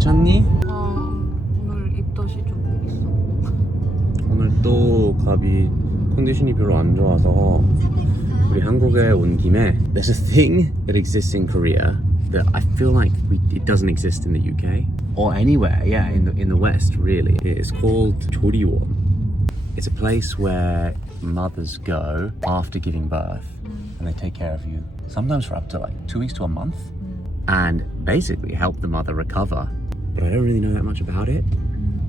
괜찮니? 오늘 입덧이 좀 있어. 오늘 또 갑이 컨디션이 별로 안 좋아서 우리 한국에 온 김에 there's a thing that exists in Korea that I feel like it doesn't exist in the UK or anywhere, yeah, in the West really. It's called 조리원. It's a place where mothers go after giving birth and they take care of you, sometimes for up to like 2 weeks to a month, and basically help the mother recover. But I don't really know that much about it.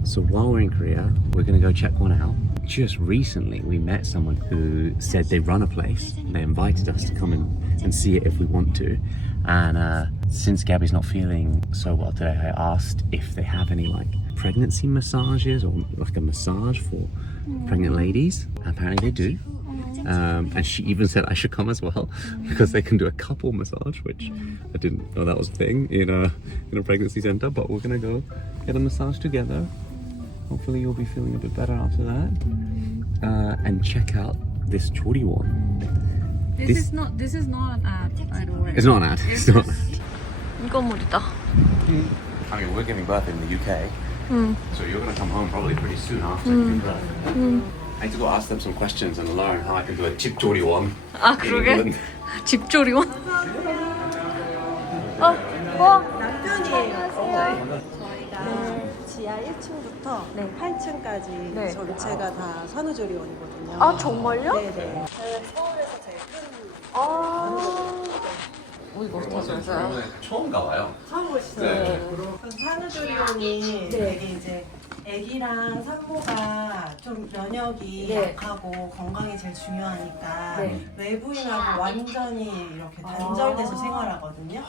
So while we're in Korea, we're gonna go check one out. Just recently, we met someone who said they run a place. They invited us to come and see it if we want to. And since Gabby's not feeling so well today, I asked if they have any like pregnancy massages or like a massage for pregnant ladies. Apparently they do. And she even said I should come as well because they can do a couple massage, which I didn't know that was a thing in a pregnancy center. But we're gonna go get a massage together. Hopefully you'll be feeling a bit better after that. And check out this 조리원. This is not an ad, by the way. It's not an ad. It's not. 이건물이다. I mean, we're giving birth in the UK, so you're gonna come home probably pretty soon after giving birth. I need to go ask them some questions and learn how I can do a 집 조리원. 아, in 그러게? England. 집조리원? 남편이에요. 저희가 지하 1층부터 8층까지 네. 전체가 다 산후조리원이거든요. 아, 정말요? 네네. 서울에서 제일 큰 아. 이거 그러면 처음 가봐요. 처음 보시죠. 네. 산후조리원이 되게 이제 아기랑 산모가 좀 면역이 약하고 건강이 제일 중요하니까 외부인하고 완전히 이렇게 단절돼서 생활하거든요.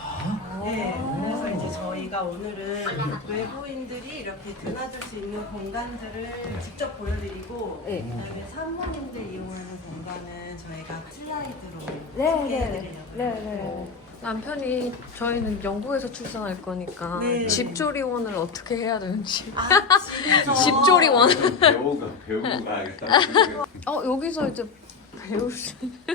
네, 그래서 이제 저희가 오늘은 외부인들이 이렇게 드나들 수 있는 공간들을 직접 보여드리고 그다음에 산모님들 이용하는 공간은 저희가 슬라이드로 소개해드리려고. 남편이 저희는 영국에서 출산할 거니까 네. 집조리원을 어떻게 해야 되는지. 집에서 집조리원. 배우고 가야겠다. 여기서 이제 배울 수 있는. 네,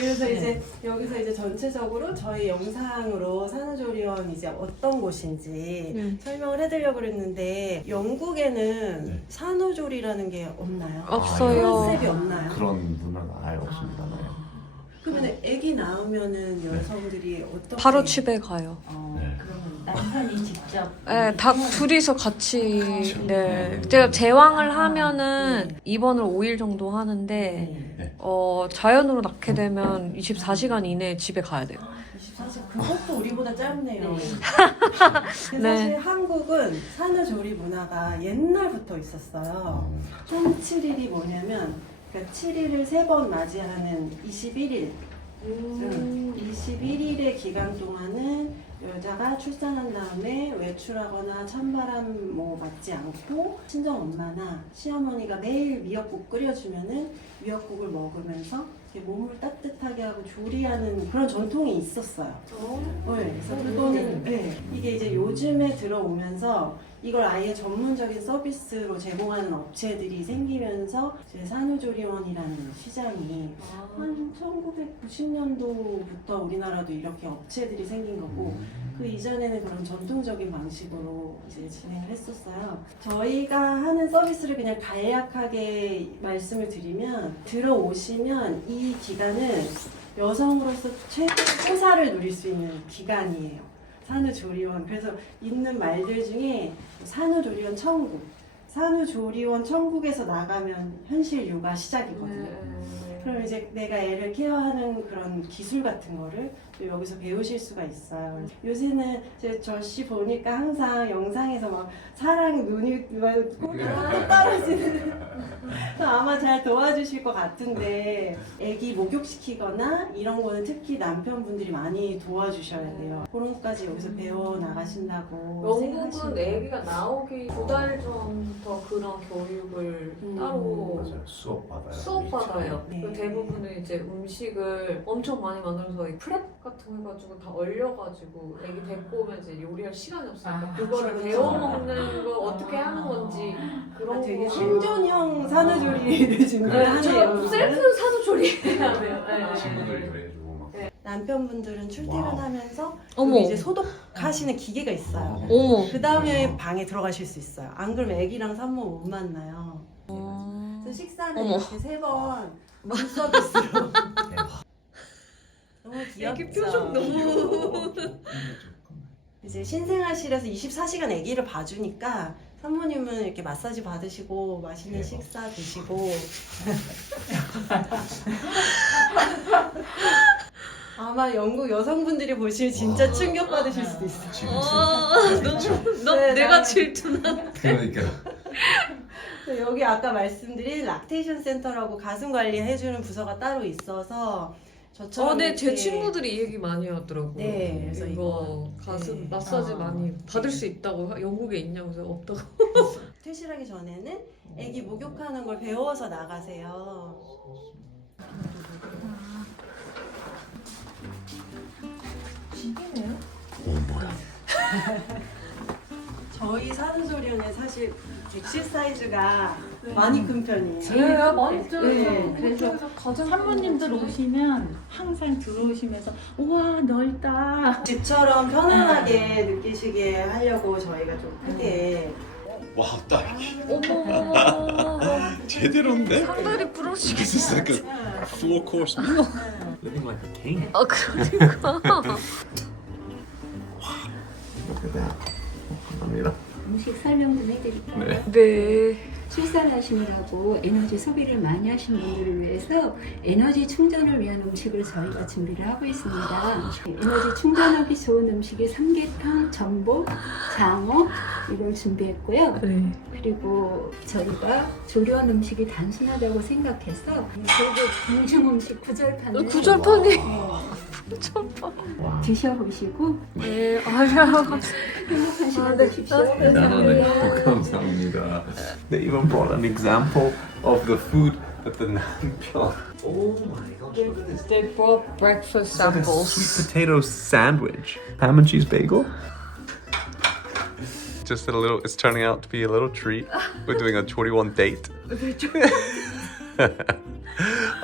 그래서 이제 여기서 이제 전체적으로 저희 영상으로 산후조리원 이제 어떤 곳인지 설명을 해드리려고 그랬는데 영국에는 산후조리라는 게 없나요? 없어요. 컨셉이 없나요? 그런 문화가 아예 없습니다. 네. 그러면 아기 낳으면은 여성들이 어떻게? 바로 집에 가요. 그러면 남편이 직접. 네, 다 둘이서 같이. 네. 제가 제왕을 하면은 입원을 5일 정도 하는데 자연으로 낳게 되면 24시간 이내에 집에 가야 돼요. 24시 그것도 우리보다 짧네요. 근데 네. 사실 한국은 산후조리 문화가 옛날부터 있었어요. 총7일이 뭐냐면 그러니까 7일을 3번 맞이하는 21일. 21일의 기간 동안은 여자가 출산한 다음에 외출하거나 찬바람 맞지 않고 친정 엄마나 시어머니가 매일 미역국 끓여주면은 미역국을 먹으면서 이렇게 몸을 따뜻하게 하고 조리하는 그런 전통이 있었어요. 네, 그래서 그거는 이게 이제 요즘에 들어오면서 이걸 아예 전문적인 서비스로 제공하는 업체들이 생기면서 이제 산후조리원이라는 시장이 한 1990년도부터 우리나라도 이렇게 업체들이 생긴 거고 그 이전에는 그런 전통적인 방식으로 이제 진행을 했었어요. 저희가 하는 서비스를 그냥 간략하게 말씀을 드리면 들어오시면 이 기간은 여성으로서 최고 호사를 누릴 수 있는 기간이에요. 산후조리원. 그래서 있는 말들 중에 산후조리원 천국, 산후조리원 천국에서 나가면 현실 육아 시작이거든요. 그럼 이제 내가 애를 케어하는 그런 기술 같은 거를 또 여기서 배우실 수가 있어요. 요새는 제 저씨 보니까 항상 영상에서 막 사랑 눈이 콧물이 떨어지는 아마 잘 도와주실 것 같은데 애기 목욕시키거나 이런 거는 특히 남편분들이 많이 도와주셔야 돼요. 그런 것까지 여기서 배워 나가신다고 영국은 생각하시면 아기가 나오기 2달 전부터 그런 교육을 따로 수업 받아요. 네. 그리고 대부분은 이제 음식을 엄청 많이 만들어서 이 프랩 같은 거 해가지고 다 얼려가지고 애기 데리고 오면 이제 요리할 시간이 없으니까 그거를 그렇죠. 배워 먹는 걸 어떻게 하는 건지 그런 되게 거. 생존형 산후조리를 준비하네요. 셀프 산후조리 해야 돼요. 친구들 요리해주고 막. 남편분들은 출퇴근하면서 어머. 여기 이제 소독하시는 기계가 있어요. 어머. 그 다음에 방에 들어가실 수 있어요. 안 그러면 애기랑 산모 못 만나요. 그래서 식사는 어머. 이렇게 3번 룸서비스로. 너무 귀엽죠? 애기 표정 너무. 이제 신생아실에서 24시간 아기를 봐주니까 산모님은 이렇게 마사지 받으시고 맛있는 식사 드시고 아마 영국 여성분들이 보시면 진짜 충격받으실 수도 있어요. 너무 내가 질투나. 그러니까. 그래서 여기 아까 말씀드린 락테이션 센터라고 가슴 관리해주는 부서가 따로 있어서 저처럼 네, 제 이렇게 친구들이 이 얘기 많이 하더라고요. 네, 그래서 이거 이거, 가슴 네. 마사지 많이 받을 수 있다고 영국에 있냐고 해서 없다고. 퇴실하기 전에는 아기 목욕하는 걸 배워서 나가세요. 저희 사는 소리는 사실 객실 사이즈가 많이 큰 편이에요. 네, 그래서 산모님들 오시면 항상 들어오시면서 우와 넓다. 집처럼 편안하게 느끼시게 하려고 저희가 좀 크게 와, 딸기. 어머. 제대로인데? 상다리 부러지게. This is like a full course meal. Living like a king. 그러니까. Look at that. 감사합니다. 음식 설명 좀 해드릴까요? 네. 네. 출산하시느라고 에너지 소비를 많이 하신 분들을 위해서 에너지 충전을 위한 음식을 저희가 준비를 하고 있습니다. 에너지 충전하기 좋은 음식이 삼계탕, 전복, 장어 이걸 준비했고요. 네. 그리고 저희가 조리한 음식이 단순하다고 생각해서 그리고 공중 음식 구절판을 구절판이. 드셔보시고 네. 아야. 행복한 시간 네. 되십시오. 네, 감사합니다. They even brought an example of the food that the 남편. Oh my gosh, look at this. They brought breakfast It's like a sweet potato sandwich. Ham and cheese bagel. Just a little, it's turning out to be a little treat. We're doing a 21 date.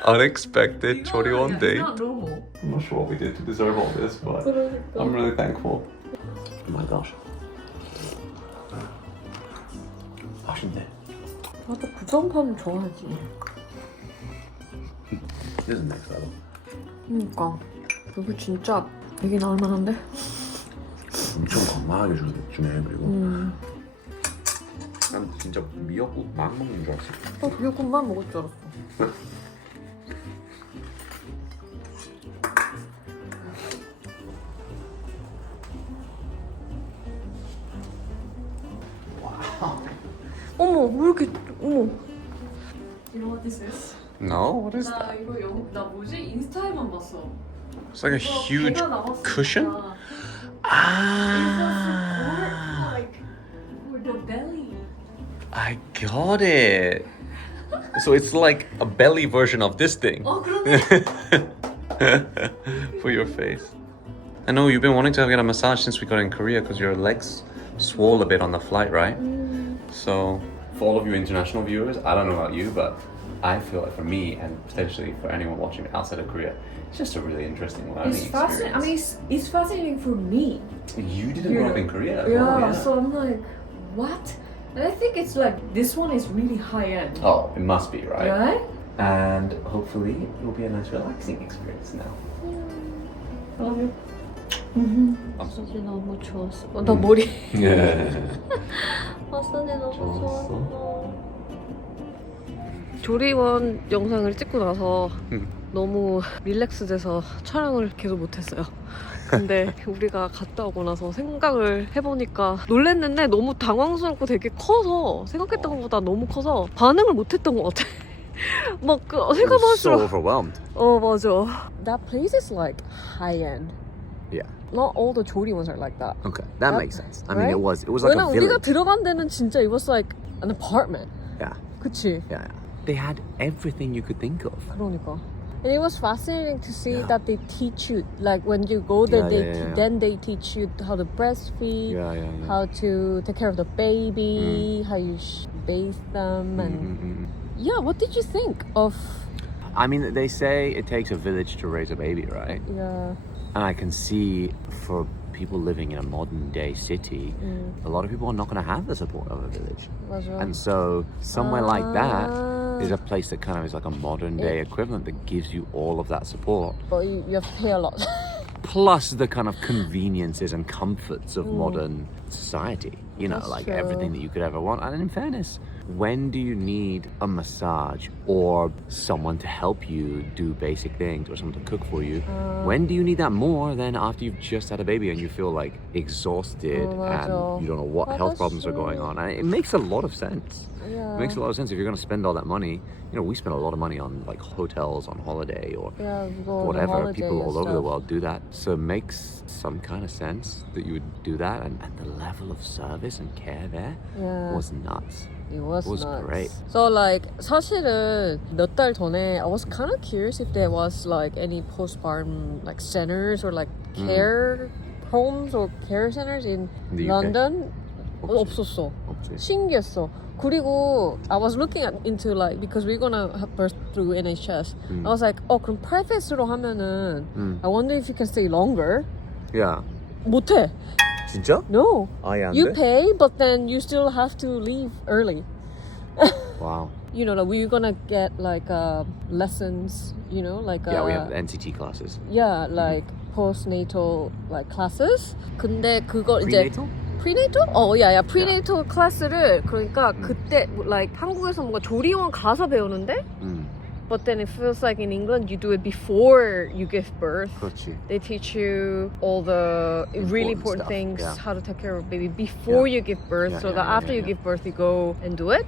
Unexpected 21 date. normal. I'm not sure what we did to deserve all this, but I'm really thankful. Oh my gosh. 맛있네. 나도 구정판 좋아하지. This is next level. 그러니까 여기 진짜 얘기 나올 만한데? 엄청 건강하게 주네. 그리고 난 진짜 미역국 막 먹는 줄 알았어. 나 미역국만 먹을 줄 알았어. 어머 왜 이렇게 어머. You know what this is? No, what is 나 이거 나 뭐지? 인스타에만 봤어. It's like a huge 배가 나왔으니까. cushion? Ah, Like with the belly. I got it. So it's like a belly version of this thing 그러네. for your face. I know you've been wanting to get a massage since we got in Korea because your legs swole a bit on the flight, right? So For all of you international viewers, I don't know about you, but I feel like for me and potentially for anyone watching outside of Korea, it's just a really interesting learning It's fascinating. I mean, it's fascinating for me. you didn't grow up in Korea as Yeah, well, yeah. so I'm like, what? And I think it's like this one is really high end, Oh, it must be, right? right? And hopefully it will be a nice relaxing experience now. 마사지 너무 좋았어. 나 머리. Yeah. 마사지 너무 좋았어? 좋았어. 조리원 영상을 찍고 나서 너무 릴렉스돼서 촬영을 계속 못했어요. 근데 우리가 갔다 오고 나서 생각을 해보니까 놀랬는데 너무 당황스럽고 되게 커서 생각했던 것보다 너무 커서 반응을 못했던 것 같아. 막 So 생각할수록 overwhelmed. 맞아. That place is like high end. Yeah. Not all the 조리원s are like that. Okay, that Yep. makes sense. I Right? mean, it was like a 왜냐면 우리가 village. 들어간 데는 진짜 it was like an apartment. Yeah, 그치? yeah. They had everything you could think of. 그러니까. And it was fascinating to see Yeah. that they teach you, like when you go there, Yeah. then they teach you how to breastfeed, Yeah. how to take care of the baby, how you bathe them, and Mm-hmm. yeah. What did you think of? I mean, they say it takes a village to raise a baby, right? Yeah. And I can see for people living in a modern day city, a lot of people are not going to have the support of a village. 맞아. And so somewhere like that is a place that kind of is like a modern day equivalent that gives you all of that support. But you have to pay a lot. Plus the kind of conveniences and comforts of modern society. You know, That's like true. everything that you could ever want. And in fairness, when do you need a massage or someone to help you do basic things or someone to cook for you? When do you need that more than after you've just had a baby and you feel like exhausted 맞아. and you don't know what Oh, health that's problems are true. going on? And it makes a lot of sense. Yeah. It makes a lot of sense if you're going to spend all that money. You know, we spend a lot of money on like hotels on holiday or Yeah, we go on a whatever. holiday People and all over the stuff. world do that. So it makes some kind of sense that you would do that. And the level of service and care there Yeah. was nuts. It was nuts. great. So like 사실은 몇 달 전에 I was kind of curious if there was like any postpartum like centers or like care homes or care centers in In the UK? London. 없지. 없었어. 없지. 신기했어. 그리고 I was looking into like because we're gonna have birth through NHS. I was like, 그럼 private로 하면은 I wonder if you can stay longer. Yeah. 못해. 진짜? No. 아예 안 You 돼? pay, but then you still have to leave early. Wow. You know, like we're gonna get like lessons. You know, like Yeah, we have NCT classes. yeah, like postnatal like classes. 근데 그거 이제 Prenatal? prenatal? yeah, prenatal 클래스를 그러니까 그때 like 한국에서 뭔가 조리원 가서 배우는데 but then it feels like in England you do it before you give birth. 그렇지. They teach you all the really important stuff, things, yeah. how to take care of a baby before you give birth, Yeah, so yeah, that yeah, after you yeah. give birth you go and do it.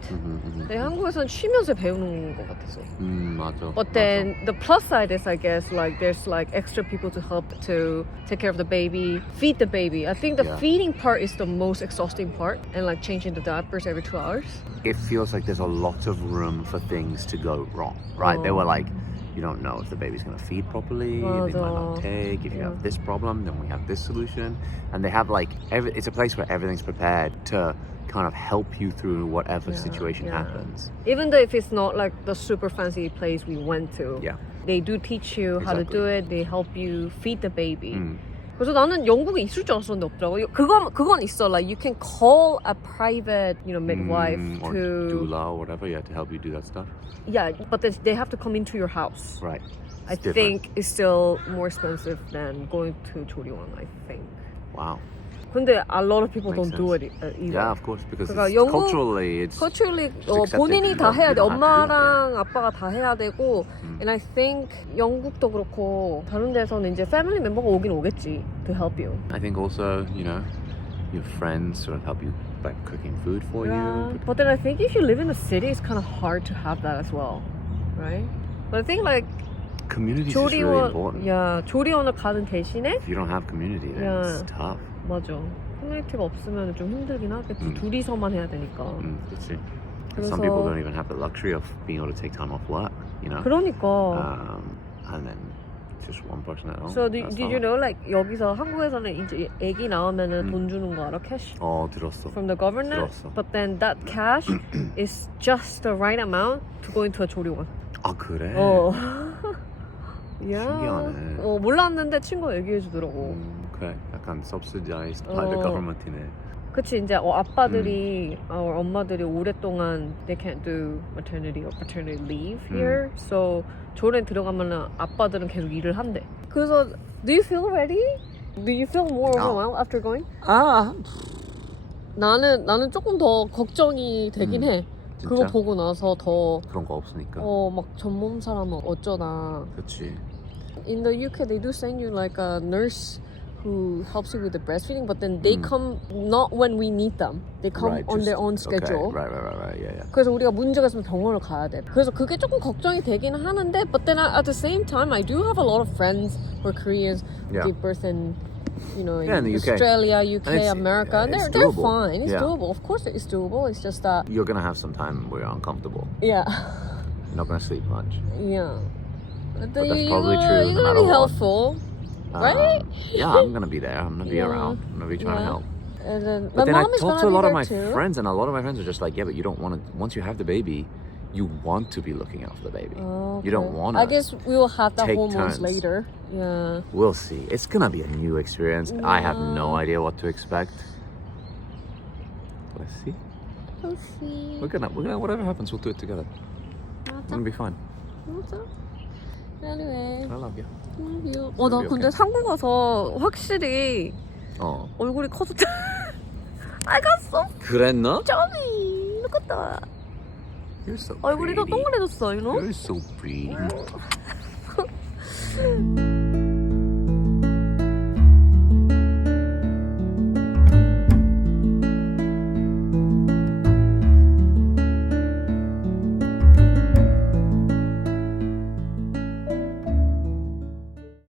근데 한국에서는 쉬면서 배우는 것 같아서. 맞아. But then the plus side is, I guess, like there's like extra people to help to take care of the baby, feed the baby. I think the Yeah. feeding part is the most exhausting part, and like changing the diapers every 2 hours. It feels like there's a lot of room for things to go wrong, right? They were like, you don't know if the baby's going to feed properly, they might not 맞아. take. If you have this problem, then we have this solution. And they have like, it's a place where everything's prepared to kind of help you through whatever situation yeah. happens. Even though if it's not like the super fancy place we went to, Yeah. they do teach you how to do Exactly. it. They help you feed the baby. 그래서 나는 영국에 있을 줄 알았었는데 없더라고. 그건 있어. Like you can call a private, midwife Or to doula or whatever, yeah, to help you do that stuff. yeah, but then they have to come into your house. Right. I It's different. think it's still more expensive than going to 조리원. I think. Wow. 근데 a lot of people Makes don't do it sense. either. Yeah, of course, because 그러니까 it's 영국- culturally, it's Culturally, just accepted. 본인이 다 해야 돼. You don't have to do that, 엄마랑 아빠가 다 해야 되고, and I think 영국도 그렇고 다른 데서는 이제 패밀리 멤버가 오긴 오겠지 to help you. I think also, your friends sort of help you by cooking food for you. But then I think if you live in the city, it's kind of hard to have that as well, right? But I think like Community is just really important. 조리원을 가는 대신에 If you don't have community, then it's tough. 맞아. 커뮤니티가 없으면 좀 힘들긴 하겠지. 둘이서만 해야 되니까. 그치. 그래서- Some people don't even have the luxury of being able to take time off work, 그러니까. and then just one person at home. So That's did you hard. know like 여기서 한국에서는 이제 애기 나오면은 돈 주는 거 알아? 캐시? 들었어. From the government. 들었어. But then that cash is just the right amount to go into a 조리원. 그래? yeah. 신기하네. 몰랐는데 친구가 얘기해 주더라고. 그래. 약간 subsidized by the government이네. 그치 이제 아빠들이 엄마들이 오랫동안 they can't do maternity or paternity leave here. So 조리원 들어가면은 아빠들은 계속 일을 한대. 그래서 do you feel ready? Do you feel more overwhelmed after going? 나는 조금 더 걱정이 되긴 해. 진짜? 그거 보고 나서 더 그런 거 없으니까. 막 전문 사람은 어쩌나. 그치. In the UK, they do send you like a nurse who helps you with the breastfeeding, but then they come not when we need them. They come Right, on just- their own schedule. Okay. Right. Yeah. 그래서 우리가 문제가 있으면 병원을 가야 돼. 그래서 그게 조금 걱정이 되긴 하는데, but then at the same time, I do have a lot of friends who are Koreans who Yeah. give birth in, in Yeah, in the UK. Australia, UK, And it's- America, and it's they're doable. fine. It's Yeah. doable. Of course, it's doable. It's just that, You're gonna have some time where you're uncomfortable. yeah. You're not gonna sleep much. Yeah. But that's you're probably gonna- true You're no gonna matter be what. helpful, right? Yeah, I'm gonna be there. I'm gonna be Yeah. around. I'm gonna be trying to help. And then But my then I mom is talked gonna to a lot be of my there too. friends, and a lot of my friends are just like, yeah, but you don't want to. Once you have the baby, you want to be looking out for the baby. Oh, You don't okay. wanna I guess we will have the take hormones turns. later. Yeah. We'll see. It's gonna be a new experience. I have no idea what to expect. Let's see. We'll see. We're gonna whatever happens, we'll do it together. It's gonna be fine. 맞아. Anyway, I love you. love you. 나 Okay. 근데 한국 와서 확실히 얼굴이 커졌다. 빨갛어. 그랬나? 점이. Look at that. You're so 얼굴이 더 pretty. 동그래졌어, you know? You're so pretty.